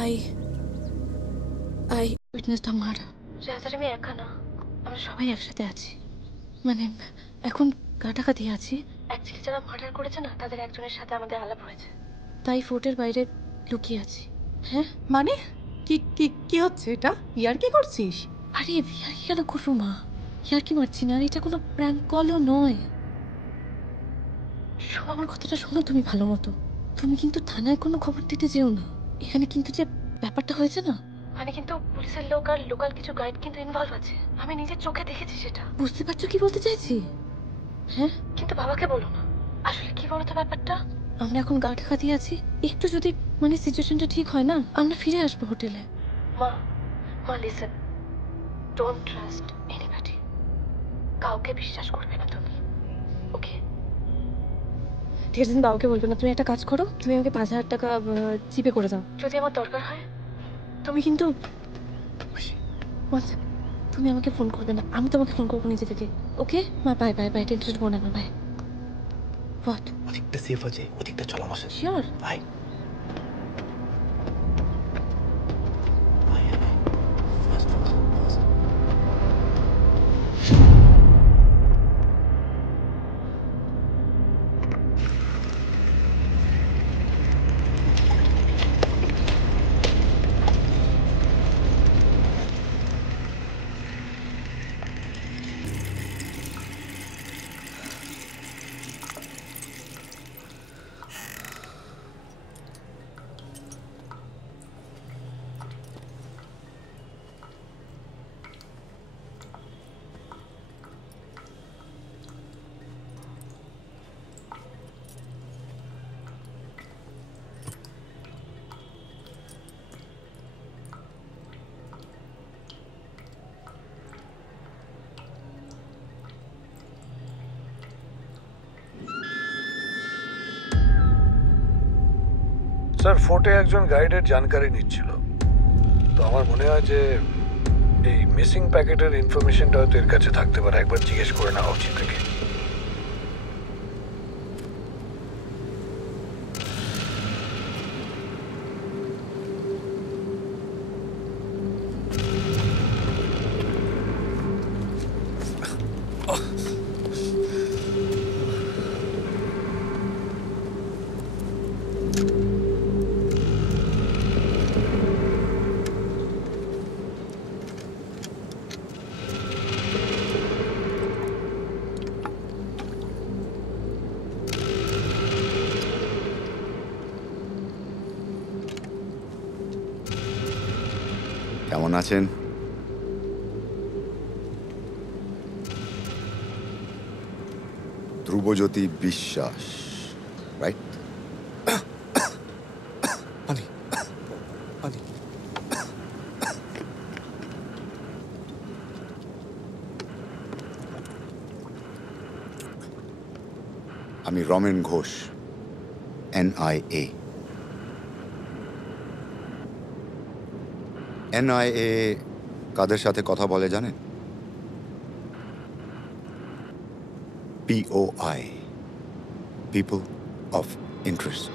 I I witnessed a murder. রাজার আমি একা না, আমরা সবাই একসাথে আছি। মানে এখন কাটাকাটি আছি। অ্যাকচুয়ালি যারা মার্ডার করেছে না, তাদের একজনের সাথে আমাদের আলাপ হয়েছে, তাই ফোর্টের বাইরে লুকিয়ে আছি। হ্যাঁ মানে কি কি কি হচ্ছে এটা? ইয়ার কি করছিস? আরে ইয়ার কি কেন করবো মা? ইয়ার কি মারছি না, এটা কোনো প্র্যাঙ্ক কলও নয়। আমার কথাটা শোনো তুমি ভালো মতো। তুমি কিন্তু থানায় কোনো খবর দিতে যেও না। এখানে কিন্তু যে ব্যাপারটা হয়েছে না, মানে কিন্তু পুলিশের লোক আর লোকাল কিছু গাইড কিন্তু ইনভলভ আছে। আমি নিজের চোখে দেখেছি সেটা। বুঝতে পারছো কি বলতে চাইছি? হ্যাঁ, কিন্তু বাবাকে বলো না। আসলে কি বলতো ব্যাপারটা, আমরা এখন গা ঢাকা দিয়ে আছি। একটু যদি মানে সিচুয়েশনটা ঠিক হয় না, আমরা ফিরে আসবো হোটেলে। মা মা লিসেন, ডোন্ট ট্রাস্ট এনিবডি। কাউকে বিশ্বাস করবে না তুমি, ওকে? ঠিক আছে, তুমি বাবাকে বলবে না। তুমি একটা কাজ করো, তুমি আমাকে 5,000 টাকা জিপে করে দাও। যদি আমার দরকার হয় তুমি কিন্তু তুমি আমাকে ফোন করবে না, আমি তোমাকে ফোন করবো নিজে থেকে। ওকে মা, বাই বাই বাই, টেনশন করো না মা, বাই। হোয়াট? ওদিকটা সেফ আছে, ওদিকটা চলো আমার সাথে। শিওর? ভাই স্যার, ফোর্টে একজন গাইডের জানকারি নিচ্ছিল। তো আমার মনে হয় যে এই মিসিং প্যাকেটের ইনফরমেশনটা হয়তো এর কাছে থাকতে পারে। একবার জিজ্ঞেস করে নেওয়া উচিত থেকে। কেমন আছেন? ধ্রুবজ্যোতি বিশ্বাস, রাইট? পানি পানি। আমি রমেন ঘোষ, NIA। NIA কাদের সাথে কথা বলে জানেন? POI, people of interest.